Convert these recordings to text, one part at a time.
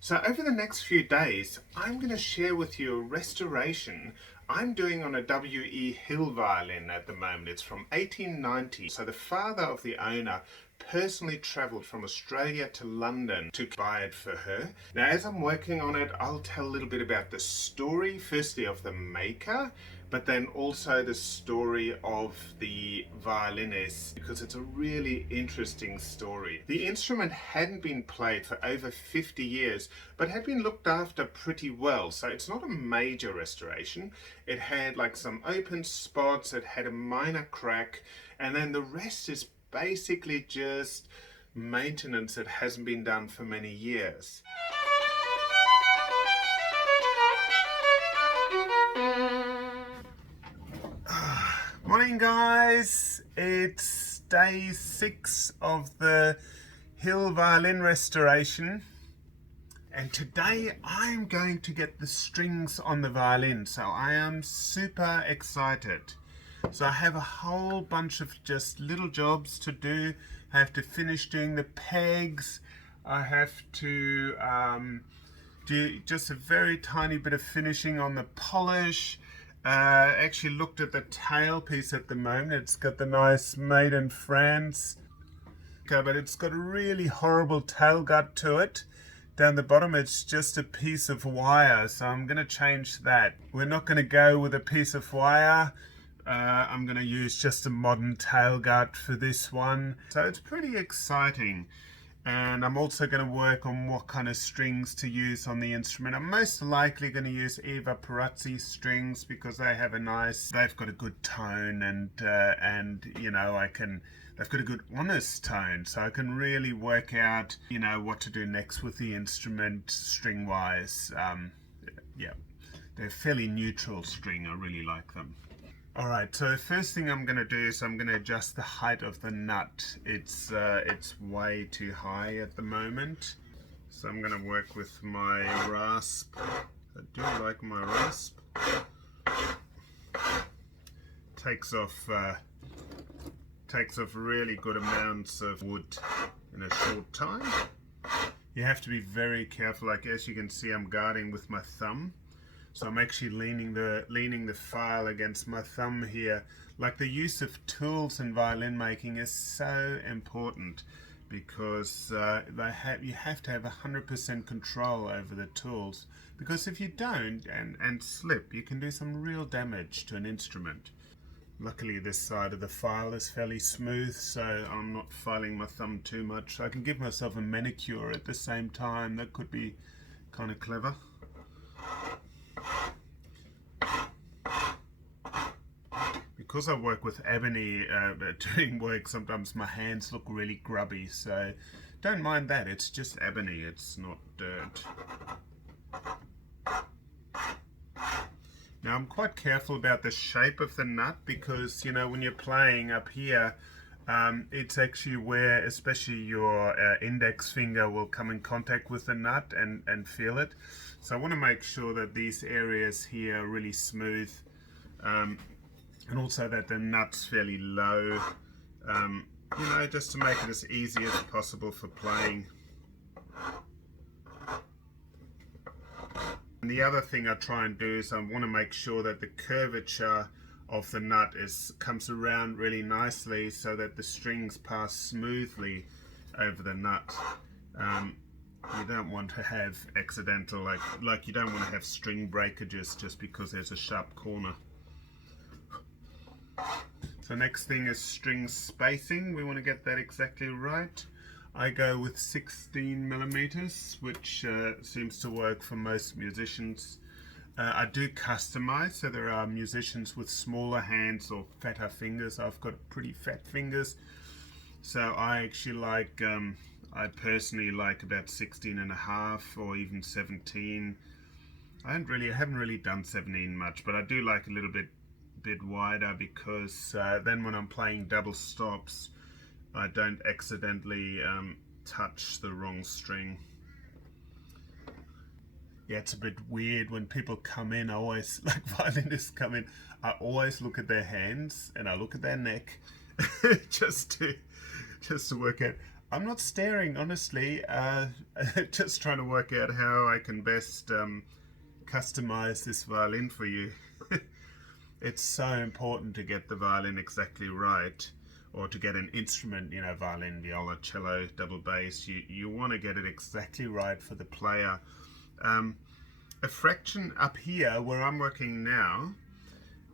So over the next few days, I'm going to share with you a restoration I'm doing on a W.E.Hill violin at the moment. It's from 1890. So the father of the owner personally travelled from Australia to London to buy it for her. Now as I'm working on it, I'll tell a little bit about the story, firstly of the maker, but then also the story of the violinist, because it's a really interesting story. The instrument hadn't been played for over 50 years, but had been looked after pretty well, so it's not a major restoration. It had like some open spots, it had a minor crack, and then the rest is basically just maintenance that hasn't been done for many years. Morning guys, it's day 6 of the Hill violin restoration, and today I'm going to get the strings on the violin, so I am super excited. So I have a whole bunch of just little jobs to do. I have to finish doing the pegs, I have to do just a very tiny bit of finishing on the polish. Actually looked at the tailpiece at the moment. It's got the nice made in France, but it's got a really horrible tailgut to it. Down the bottom it's just a piece of wire, so I'm going to change that. We're not going to go with a piece of wire. I'm going to use just a modern tailgut for this one. So it's pretty exciting. And I'm also going to work on what kind of strings to use on the instrument. I'm most likely going to use Evah Pirazzi strings because they have a nice, they've got a good tone, and you know, they've got a good honest tone, so I can really work out, you know, what to do next with the instrument string wise. Yeah, they're fairly neutral string. I really like them. Alright, so the first thing I'm going to do is I'm going to adjust the height of the nut. It's way too high at the moment. So I'm going to work with my rasp. I do like my rasp. Takes off really good amounts of wood in a short time. You have to be very careful. Like as you can see, I'm guarding with my thumb. So I'm actually leaning the file against my thumb here. Like the use of tools in violin making is so important, because you have to have 100% control over the tools, because if you don't and slip, you can do some real damage to an instrument. Luckily this side of the file is fairly smooth, so I'm not filing my thumb too much. I can give myself a manicure at the same time. That could be kind of clever. Because I work with ebony doing work, sometimes my hands look really grubby, so don't mind that. It's just ebony, it's not dirt. Now I'm quite careful about the shape of the nut, because you know, when you're playing up here, it's actually where especially your index finger will come in contact with the nut and feel it. So I want to make sure that these areas here are really smooth, and also that the nut's fairly low, you know, just to make it as easy as possible for playing. And the other thing I try and do is I want to make sure that the curvature of the nut comes around really nicely, so that the strings pass smoothly over the nut. You don't want to have accidental, like you don't want to have string breakages just because there's a sharp corner. So next thing is string spacing. We want to get that exactly right. I go with 16 millimeters, which seems to work for most musicians. I do customize, so there are musicians with smaller hands or fatter fingers. I've got pretty fat fingers, so I actually like, I personally like about 16 and a half or even 17. I haven't really done 17 much, but I do like a little bit wider, because then when I'm playing double stops, I don't accidentally touch the wrong string. Yeah, it's a bit weird when people come in. I always, like violinists come in, I always look at their hands and I look at their neck just to work out. I'm not staring, honestly. Just trying to work out how I can best customize this violin for you. It's so important to get the violin exactly right, or to get an instrument, you know, violin, viola, cello, double bass. You want to get it exactly right for the player. A fraction up here where I'm working now,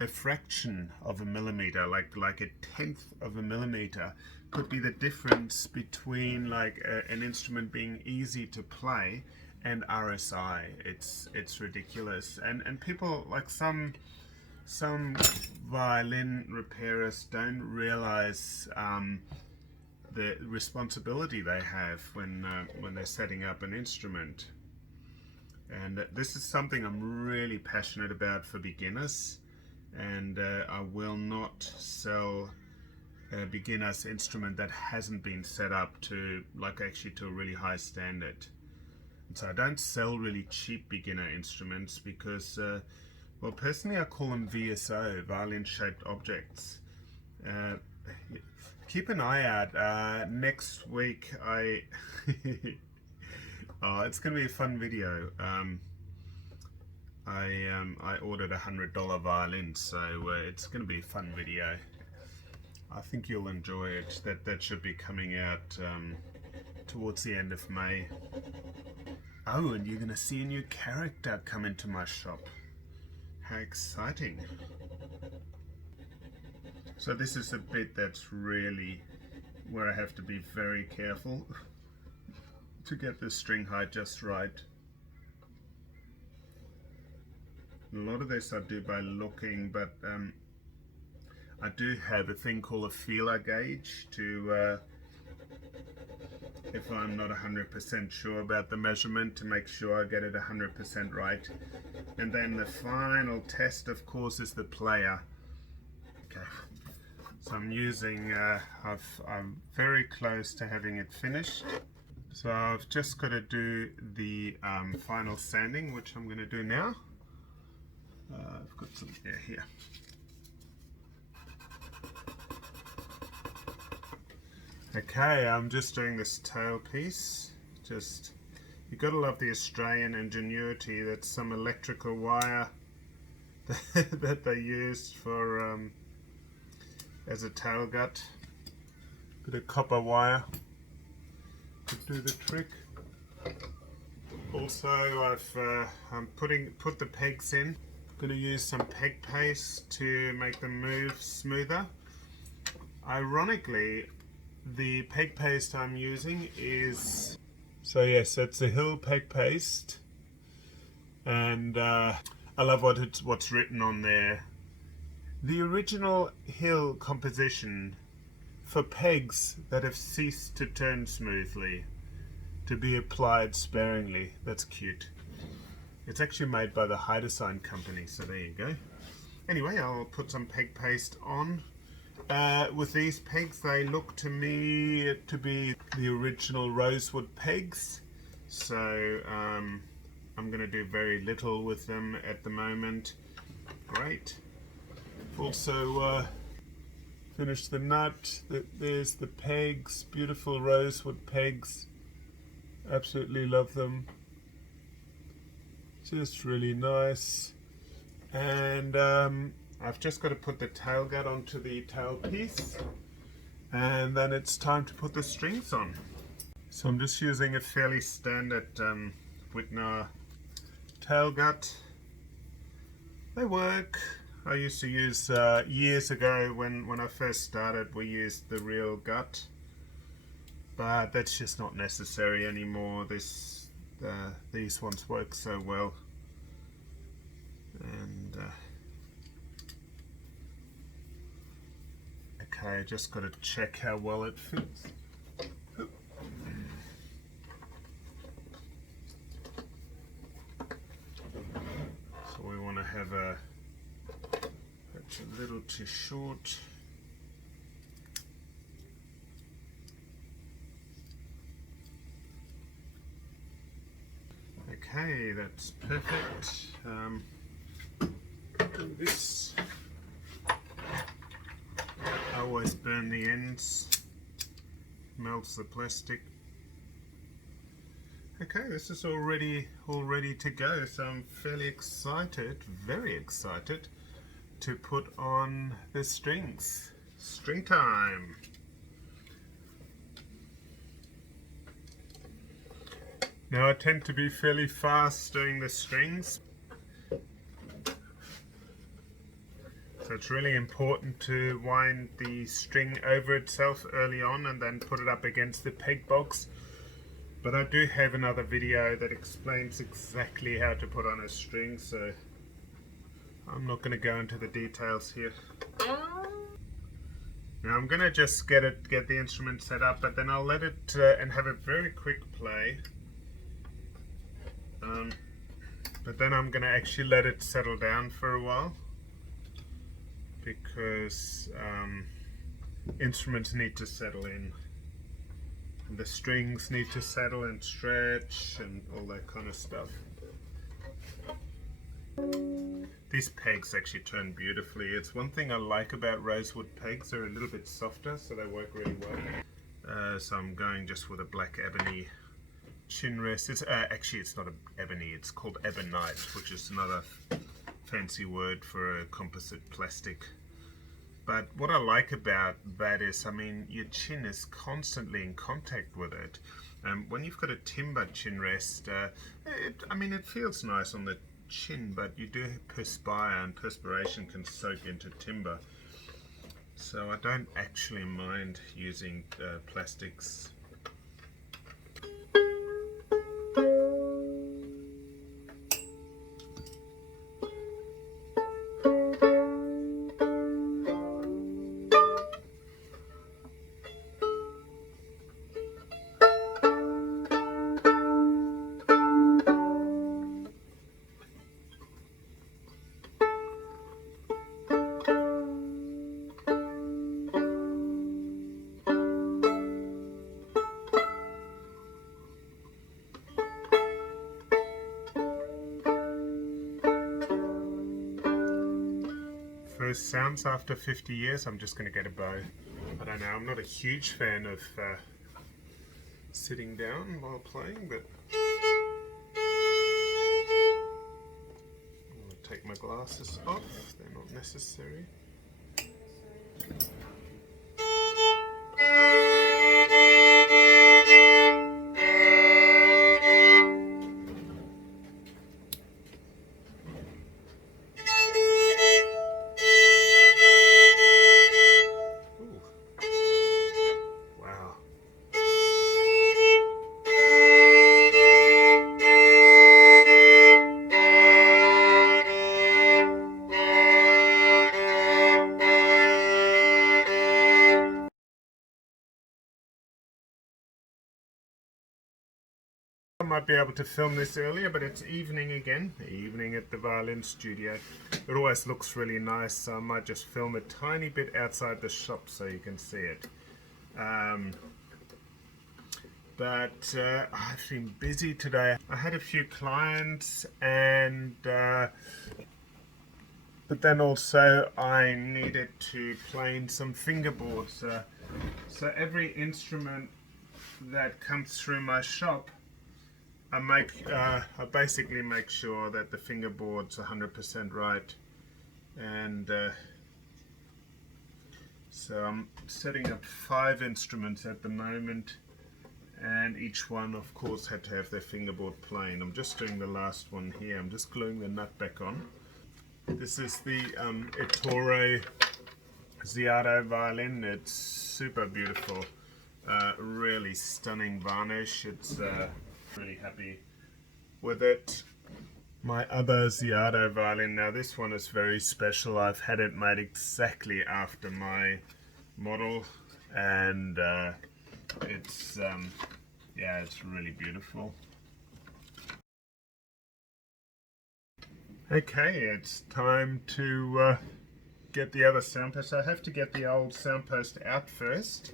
a fraction of a millimeter, like a tenth of a millimeter, could be the difference between like an instrument being easy to play and RSI. It's ridiculous, and people, like some violin repairers don't realize the responsibility they have when they're setting up an instrument. And this is something I'm really passionate about for beginners, and I will not sell a beginner's instrument that hasn't been set up to to a really high standard. And so I don't sell really cheap beginner instruments because well, personally I call them VSO, violin shaped objects. Keep an eye out. Next week oh, it's gonna be a fun video. I ordered $100 violin, so it's gonna be a fun video. I think you'll enjoy it. That should be coming out towards the end of May. Oh, and you're gonna see a new character come into my shop. How exciting. So this is a bit that's really where I have to be very careful to get the string height just right. A lot of this I do by looking, but I do have a thing called a feeler gauge to, if I'm not 100% sure about the measurement, to make sure I get it 100% right. And then the final test, of course, is the player. Okay, so I'm using, I'm very close to having it finished. So I've just got to do the final sanding, which I'm going to do now. I've got some air here. Okay, I'm just doing this tail piece. You gotta love the Australian ingenuity. That's some electrical wire that they used for as a tailgut. Bit of copper wire to do the trick. Also, I'm put the pegs in. I'm gonna use some peg paste to make them move smoother. Ironically, the peg paste I'm using is, so yes, it's a Hill peg paste, and I love what's written on there. The original Hill composition for pegs that have ceased to turn smoothly, to be applied sparingly. That's cute. It's actually made by the Heidesign company, so there you go. Anyway, I'll put some peg paste on. With these pegs, they look to me to be the original rosewood pegs, so I'm going to do very little with them at the moment. Great. Also finished the nut. There's the pegs, beautiful rosewood pegs. Absolutely love them. Just really nice. And I've just got to put the tailgut onto the tailpiece, and then it's time to put the strings on. So I'm just using a fairly standard Whitner tailgut. They work. I used to use, years ago when I first started, we used the real gut, but that's just not necessary anymore. These ones work so well. And okay, just got to check how well it fits. So we want to have that's a little too short. Okay, that's perfect. Do this. I always burn the ends. melts the plastic. Okay, this is all ready to go, so I'm fairly excited, very excited, to put on the strings. String time! Now I tend to be fairly fast doing the strings, so it's really important to wind the string over itself early on and then put it up against the peg box. But I do have another video that explains exactly how to put on a string, so I'm not going to go into the details here. Now I'm going to just get the instrument set up, but then I'll let it and have a very quick play. But then I'm going to actually let it settle down for a while, because instruments need to settle in. The strings need to settle and stretch and all that kind of stuff. These pegs actually turn beautifully. It's one thing I like about rosewood pegs. They're a little bit softer, so they work really well. So I'm going just with a black ebony chin rest. Actually, it's not ebony, it's called ebonite, which is another fancy word for a composite plastic. But what I like about that is, I mean, your chin is constantly in contact with it. When you've got a timber chin rest, it feels nice on the chin, but you do perspire, and perspiration can soak into timber. So I don't actually mind using plastics. First sounds after 50 years, I'm just going to get a bow. I don't know, I'm not a huge fan of sitting down while playing, but I'm going to take my glasses off, they're not necessary. I might be able to film this earlier, but it's evening again, evening at the violin studio. It always looks really nice, so I might just film a tiny bit outside the shop so you can see it. But I've been busy today. I had a few clients, and but then also I needed to plane some fingerboards. So every instrument that comes through my shop, I basically make sure that the fingerboard's 100% right, and so I'm setting up 5 instruments at the moment, and each one of course had to have their fingerboard plane. I'm just doing the last one here. I'm just gluing the nut back on. This is the Ettore Ziardo violin. It's super beautiful, really stunning varnish. It's really happy with it. My other Ziardo violin, now this one is very special. I've had it made exactly after my model, and it's yeah, it's really beautiful. Okay, it's time to get the other soundpost. I have to get the old soundpost out first,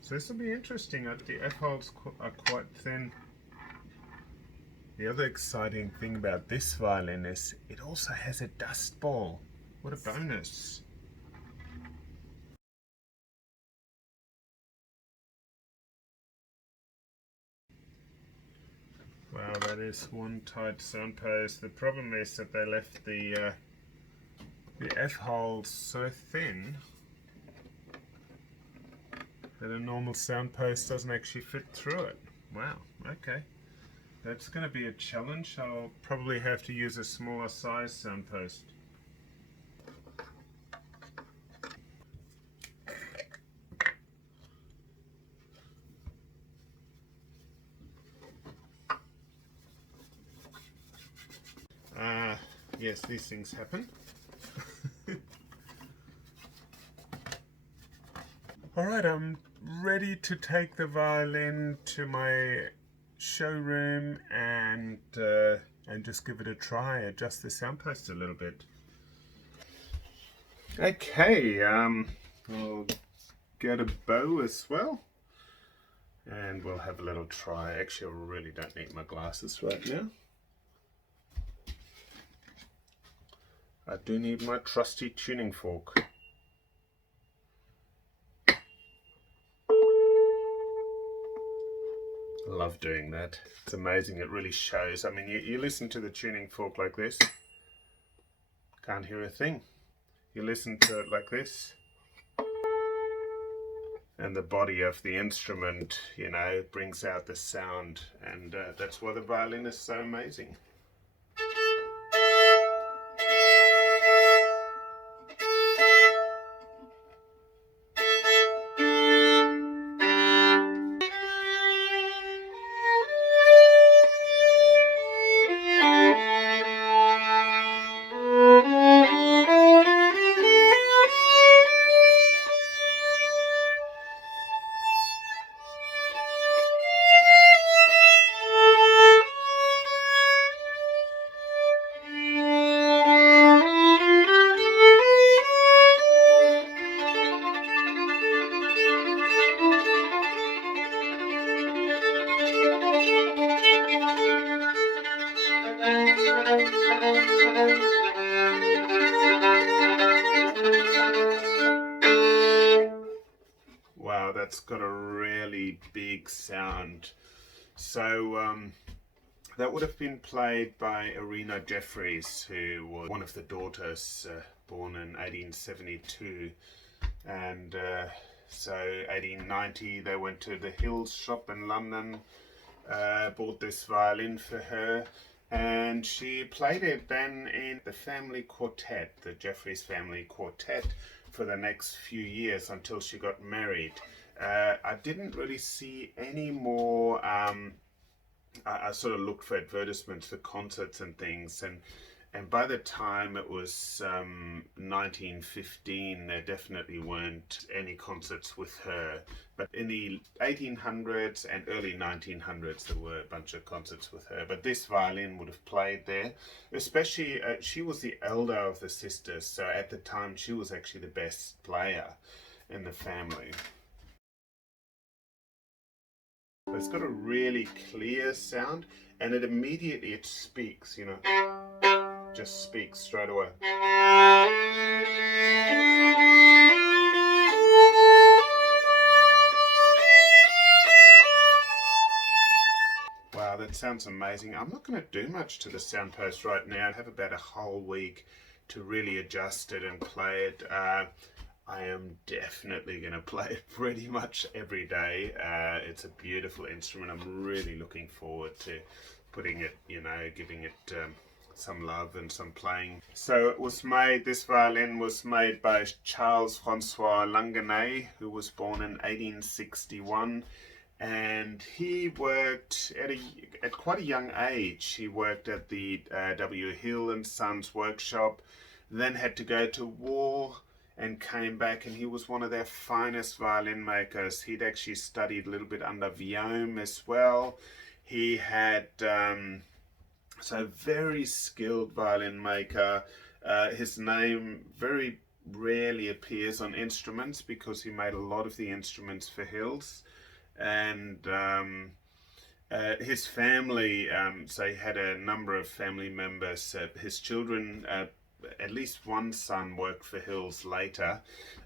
so this will be interesting. The F-holes are quite thin. The other exciting thing about this violin is it also has a dust ball. What a bonus. Wow, that is one tight soundpost. The problem is that they left the F holes so thin that a normal soundpost doesn't actually fit through it. Wow, okay. That's going to be a challenge. I'll probably have to use a smaller size soundpost. Yes, these things happen. Alright, I'm ready to take the violin to my showroom and just give it a try, adjust the soundpost a little bit. Okay, I'll get a bow as well and we'll have a little try. Actually, I really don't need my glasses right now. I do need my trusty tuning fork. I love doing that. It's amazing, it really shows. I mean, you listen to the tuning fork like this, can't hear a thing. You listen to it like this, and the body of the instrument, you know, brings out the sound, and that's why the violin is so amazing. Wow, that's got a really big sound. So that would have been played by Irina Jeffries, who was one of the daughters, born in 1872, and so 1890 they went to the Hills shop in London, bought this violin for her, and she played it then in the family quartet, the Jeffries family quartet, for the next few years until she got married. I didn't really see any more. I sort of looked for advertisements for concerts and things, and by the time it was 1915, there definitely weren't any concerts with her. But in the 1800s and early 1900s, there were a bunch of concerts with her. But this violin would have played there, especially she was the elder of the sisters, so at the time she was actually the best player in the family. It's got a really clear sound, and it speaks, you know, just speaks straight away. Wow, that sounds amazing. I'm not going to do much to the soundpost right now. I have about a whole week to really adjust it and play it. I am definitely going to play it pretty much every day. It's a beautiful instrument. I'm really looking forward to putting it, you know, giving it some love and some playing. So it was made, this violin was made by Charles Francois Langenay, who was born in 1861. And he worked at quite a young age. He worked at the W.E.Hill Sons workshop, then had to go to war, and came back, and he was one of their finest violin makers. He'd actually studied a little bit under Guillaume as well. He had so very skilled violin maker. His name very rarely appears on instruments because he made a lot of the instruments for Hills. And his family, so he had a number of family members. His children, at least one son worked for Hills later,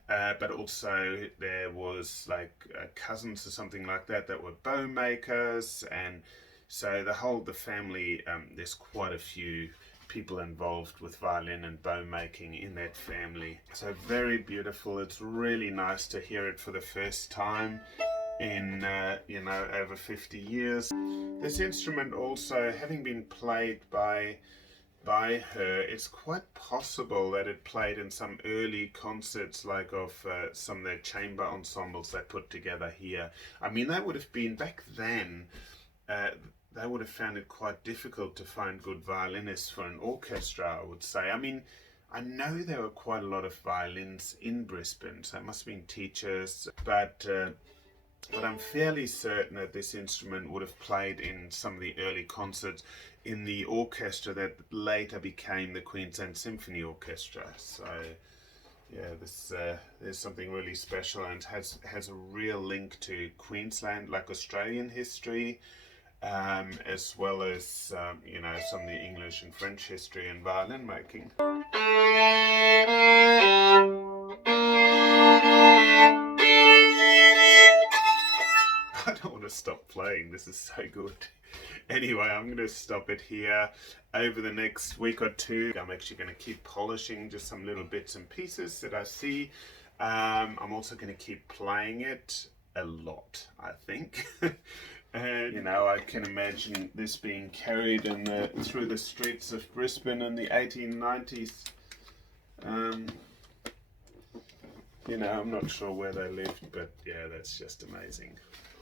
but also there was like cousins or something like that that were bow makers, and So the family, there's quite a few people involved with violin and bow making in that family. So very beautiful. It's really nice to hear it for the first time in over 50 years. This instrument also, having been played by her, it's quite possible that it played in some early concerts, like of some of their chamber ensembles they put together here. I mean, they would have been, back then, they would have found it quite difficult to find good violinists for an orchestra, I would say. I mean, I know there were quite a lot of violins in Brisbane, so it must have been teachers, but I'm fairly certain that this instrument would have played in some of the early concerts in the orchestra that later became the Queensland Symphony Orchestra. So yeah, there's something really special, and has a real link to Queensland, like Australian history, as well as some of the English and French history and violin making. I don't want to stop playing, this is so good. Anyway, I'm going to stop it here. Over the next week or two, I'm actually going to keep polishing just some little bits and pieces that I see. I'm also going to keep playing it a lot, I think. And I can imagine this being carried through the streets of Brisbane in the 1890s. I'm not sure where they lived, but yeah, that's just amazing.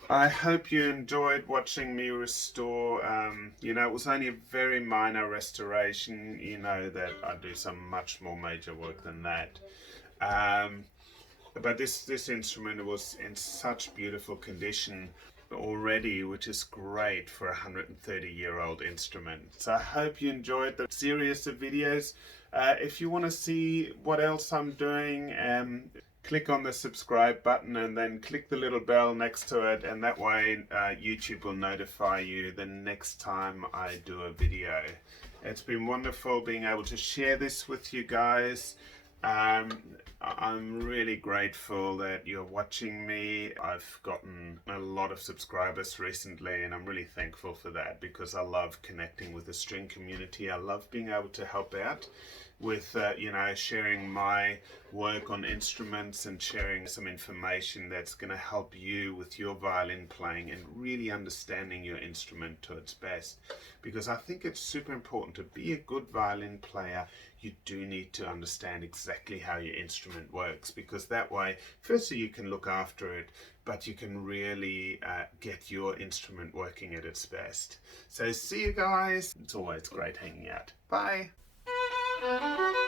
I hope you enjoyed watching me restore. It was only a very minor restoration. You know that I do some much more major work than that. But this instrument was in such beautiful condition already, which is great for a 130-year-old instrument. So I hope you enjoyed the series of videos. If you want to see what else I'm doing, click on the subscribe button and then click the little bell next to it, and that way YouTube will notify you the next time I do a video. It's been wonderful being able to share this with you guys. I'm really grateful that you're watching me. I've gotten a lot of subscribers recently, and I'm really thankful for that, because I love connecting with the string community. I love being able to help out with sharing my work on instruments and sharing some information that's going to help you with your violin playing and really understanding your instrument to its best. Because I think it's super important to be a good violin player. You do need to understand exactly how your instrument works, because that way, firstly, you can look after it, but you can really get your instrument working at its best. So see you guys. It's always great hanging out. Bye. Thank you.